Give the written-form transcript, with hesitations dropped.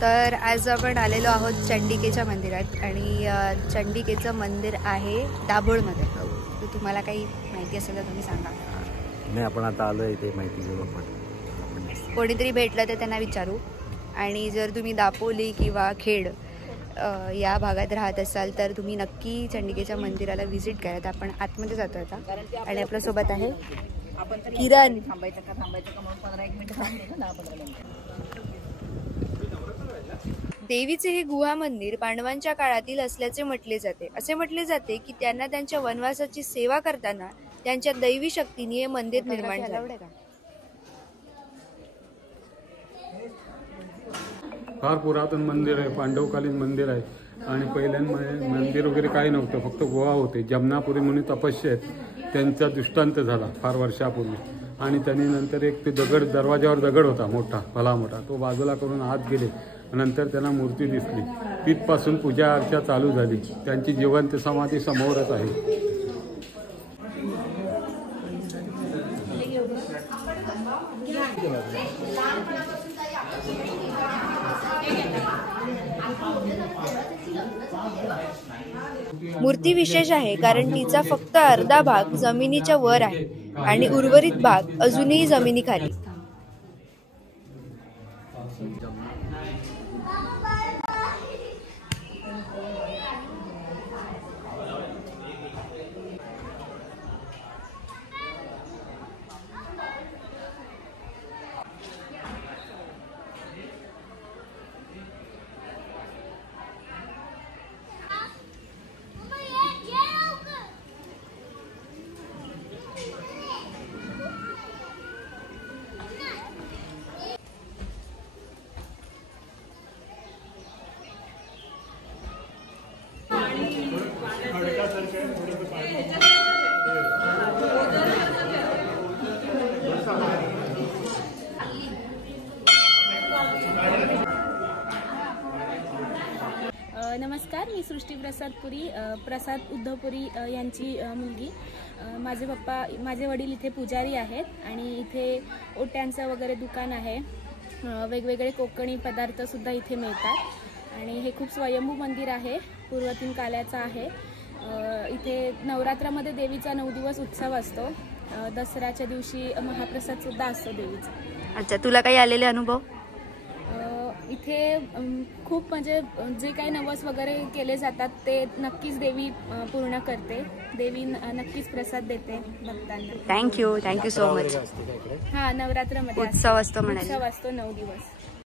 तर आज आपण आलेलो आहोत चंडिकेच्या मंदिरात आणि चंडिकेचं मंदिर आहे दाभोळमध्ये. तर तुम्हाला काही माहिती असेल तर तुम्ही सांगा. नाही, आपण आता आलो इथे माहिती घेऊ. आपण कोणीतरी भेटलं तर त्यांना विचारू. आणि जर तुम्ही दापोली किंवा खेड या भागात राहत असाल तर तुम्ही नक्की चंडिकेच्या मंदिराला व्हिजिट करा. तर आपण आतमध्ये जातो आता आणि आपल्यासोबत आहे किरण. देवीचे हे गुहा मंदिर पांडवांच्या काळातील असल्याचे म्हटले जाते. असे म्हटले जाते की त्यांना त्यांच्या वनवासाची सेवा करताना त्यांच्या दैवी शक्तीने हे मंदिर निर्माण झाले. फार पुरातन मंदिर आहे, पांडवकालीन मंदिर आहे. आणि पहिल्यांदा मंदिर वगैरे काही नव्हतं, फक्त गुहा होते. जमनापुरी म्हणून तपस्या आहेत, त्यांचा दृष्टांत झाला फार वर्षापूर्वी. आणि त्यांनी नंतर एक ते दगड, दरवाजावर दगड होता मोठा, भला मोठा, तो बाजूला करून आत गेले. नंतर त्यांना मूर्ती दिसली. तिथपासून पूजा अर्चा चालू झाली. त्यांची जिवंत समाधी समोरच आहे. मूर्ती विशेष आहे कारण तिचा फक्त अर्धा भाग जमिनीच्या वर आहे आणि उर्वरित भाग अजूनही जमिनीखाली. नमस्कार, मी सृष्टी प्रसाद पुरी, प्रसाद उद्धवपुरी यांची मुलगी. माझे वडील इथे पुजारी आहेत आणि इथे ओट्यांचं वगैरे दुकान आहे. वेगवेगळे कोकणी पदार्थसुद्धा इथे मिळतात आणि हे खूप स्वयंभू मंदिर आहे, पूर्वतीन काल्याचं आहे. इथे नवरात्रामध्ये देवीचा 9 दिवस उत्सव असतो. दसऱ्याच्या दिवशी महाप्रसादसुद्धा असतो देवीचा. अच्छा, तुला काही आलेले अनुभव? इथे खूप म्हणजे जे काही नवस वगैरे केले जातात ते नक्कीच देवी पूर्ण करते. देवी नक्कीच प्रसाद देते भक्तांना. Thank you so much. हां, नवरात्रामध्ये उत्सव असतो म्हणाले. उत्सव असतो 9 दिवस.